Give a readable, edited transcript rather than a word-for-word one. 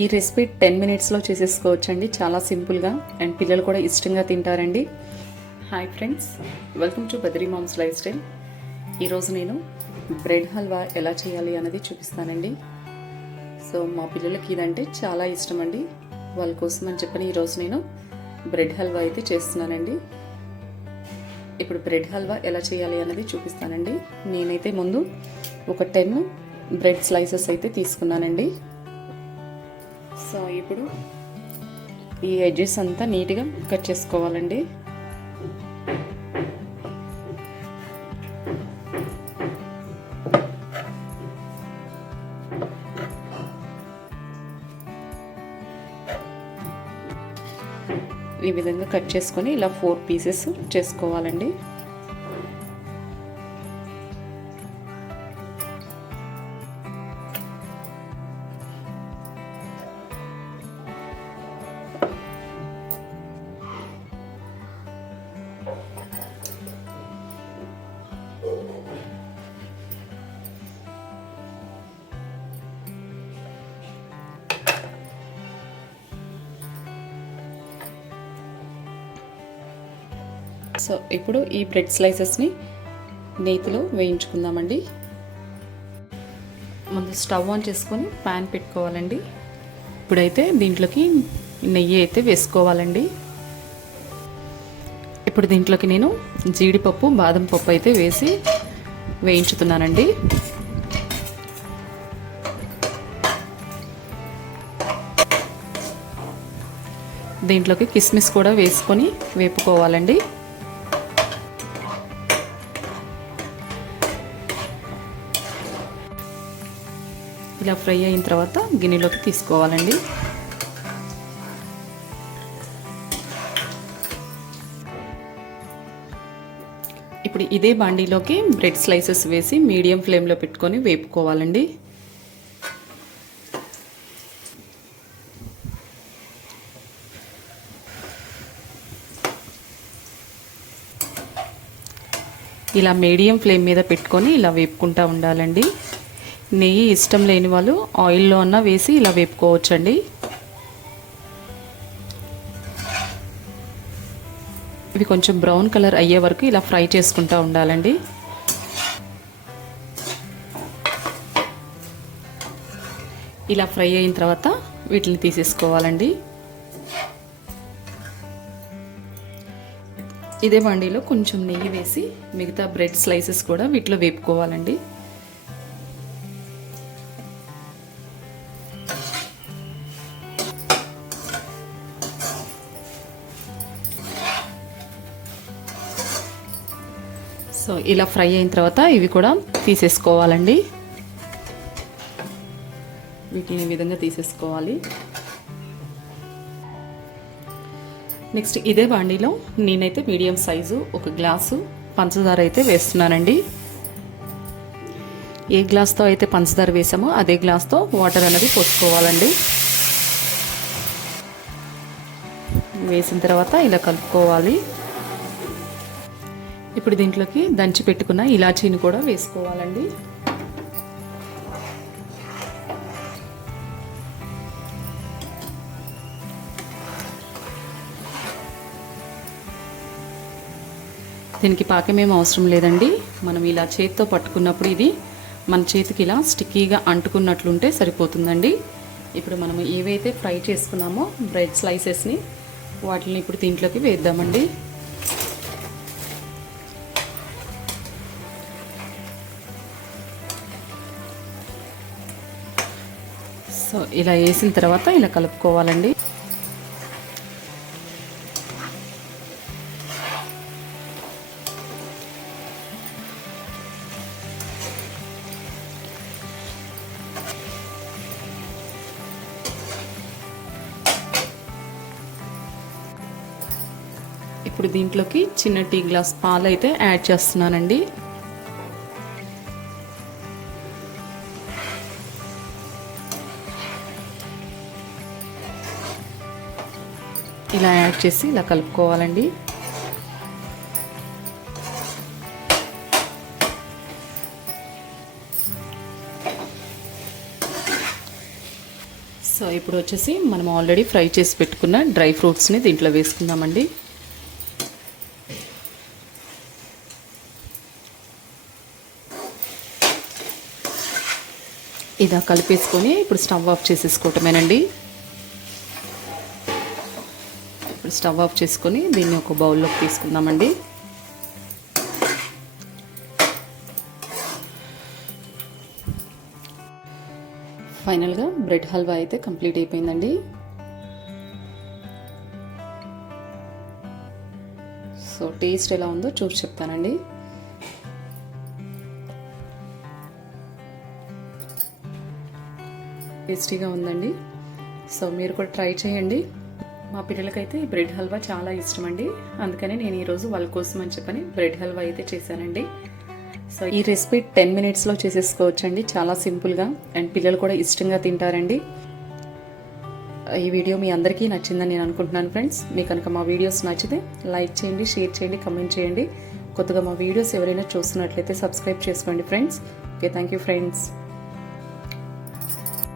ఈ రెసిపీ 10 మినిట్స్లో చేసేసుకోవచ్చండి. చాలా సింపుల్గా అండ్ పిల్లలు కూడా ఇష్టంగా తింటారండి. Hi friends, welcome to Badri mom's life style. ఈరోజు నేను బ్రెడ్ హల్వా ఎలా చేయాలి అన్నది చూపిస్తానండి. సో మా పిల్లలకి ఇదంటే చాలా ఇష్టం అండి. వాళ్ళ కోసం అని చెప్పని ఈరోజు నేను బ్రెడ్ హల్వా అయితే చేస్తున్నానండి. ఇప్పుడు బ్రెడ్ హల్వా ఎలా చేయాలి అన్నది చూపిస్తానండి. నేనైతే ముందు ఒక 10 బ్రెడ్ స్లైసెస్ అయితే తీసుకున్నానండి. సో ఇప్పుడు ఈ ఎడ్జెస్ అంతా నీట్గా కట్ చేసుకోవాలండి. ఈ విధంగా కట్ చేసుకొని ఇలా 4 పీసెస్ చేసుకోవాలండి. సో ఇప్పుడు ఈ బ్రెడ్ స్లైసెస్ని నెయ్యిలో వేయించుకుందామండి. ముందు స్టవ్ ఆన్ చేసుకొని ప్యాన్ పెట్టుకోవాలండి. ఇప్పుడైతే దీంట్లోకి నెయ్యి అయితే వేసుకోవాలండి. ఇప్పుడు దీంట్లోకి నేను జీడిపప్పు, బాదం పప్పు అయితే వేసి వేయించుతున్నానండి. దీంట్లోకి కిస్మిస్ కూడా వేసుకొని వేపుకోవాలండి. ఇలా ఫ్రై అయిన తర్వాత గిన్నెలోకి తీసుకోవాలండి. ఇప్పుడు ఇదే బాండీలోకి బ్రెడ్ స్లైసెస్ వేసి మీడియం ఫ్లేమ్లో పెట్టుకొని వేపుకోవాలండి. ఇలా మీడియం ఫ్లేమ్ మీద పెట్టుకొని ఇలా వేపుకుంటూ ఉండాలండి. నెయ్యి ఇష్టం లేని వాళ్ళు ఆయిల్లో అన్నా వేసి ఇలా వేపుకోవచ్చండి. ఇవి కొంచెం బ్రౌన్ కలర్ అయ్యే వరకు ఇలా ఫ్రై చేసుకుంటూ ఉండాలండి. ఇలా ఫ్రై అయిన తర్వాత వీటిని తీసేసుకోవాలండి. ఇదే బండిలో కొంచెం నెయ్యి వేసి మిగతా బ్రెడ్ స్లైసెస్ కూడా వీటిలో వేపుకోవాలండి. సో ఇలా ఫ్రై అయిన తర్వాత ఇవి కూడా తీసేసుకోవాలండి. వీటిని ఈ విధంగా తీసేసుకోవాలి. నెక్స్ట్ ఇదే బాండీలో నేనైతే మీడియం సైజు 1 గ్లాసు పంచదార అయితే వేస్తున్నానండి. ఏ గ్లాస్తో అయితే పంచదార వేసామో అదే గ్లాస్తో వాటర్ అనేది పోసుకోవాలండి. వేసిన తర్వాత ఇలా కలుపుకోవాలి. ఇప్పుడు దీంట్లోకి దంచి పెట్టుకున్న ఇలాచీని కూడా వేసుకోవాలండి. దీనికి పాకమేం అవసరం లేదండి. మనం ఇలా చేతితో పట్టుకున్నప్పుడు ఇది మన చేతికి ఇలా స్టిక్కీగా అంటుకున్నట్లుంటే సరిపోతుందండి. ఇప్పుడు మనం ఏవైతే ఫ్రై చేసుకున్నామో బ్రెడ్ స్లైసెస్ని వాటిని ఇప్పుడు దీంట్లోకి వేద్దామండి. సో ఇలా వేసిన తర్వాత ఇలా కలుపుకోవాలండి. ఇప్పుడు దీంట్లోకి చిన్న టీ గ్లాస్ పాలు అయితే యాడ్ చేస్తున్నానండి. ఇలా యాడ్ చేసి ఇలా కలుపుకోవాలండి. సో ఇప్పుడు వచ్చేసి మనం ఆల్రెడీ ఫ్రై చేసి పెట్టుకున్న డ్రై ఫ్రూట్స్ని దీంట్లో వేసుకుందామండి. ఇదా కలిపేసుకొని ఇప్పుడు స్టవ్ ఆఫ్ చేసేసుకోవటమేనండి. ఇప్పుడు స్టవ్ ఆఫ్ చేసుకొని దీన్ని ఒక బౌల్లోకి తీసుకుందామండి. ఫైనల్గా బ్రెడ్ హల్వా అయితే కంప్లీట్ అయిపోయిందండి. సో టేస్ట్ ఎలా ఉందో చూసి చెప్తానండి. టేస్టీగా ఉందండి. సో మీరు కూడా ట్రై చేయండి. మా పిల్లలకైతే ఈ బ్రెడ్ హల్వా చాలా ఇష్టం అండి. అందుకని నేను ఈరోజు వాళ్ళ కోసం అని చెప్పని బ్రెడ్ హల్వా అయితే చేశానండి. సో ఈ రెసిపీ 10 మినిట్స్లో చేసేసుకోవచ్చండి, చాలా సింపుల్గా. అండ్ పిల్లలు కూడా ఇష్టంగా తింటారండి. ఈ వీడియో మీ అందరికీ నచ్చిందని నేను అనుకుంటున్నాను ఫ్రెండ్స్. మీకు కనుక మా వీడియోస్ నచ్చితే లైక్ చేయండి, షేర్ చేయండి, కమెంట్ చేయండి. కొత్తగా మా వీడియోస్ ఎవరైనా చూస్తున్నట్లయితే సబ్స్క్రైబ్ చేసుకోండి friends. Okay, thank you friends.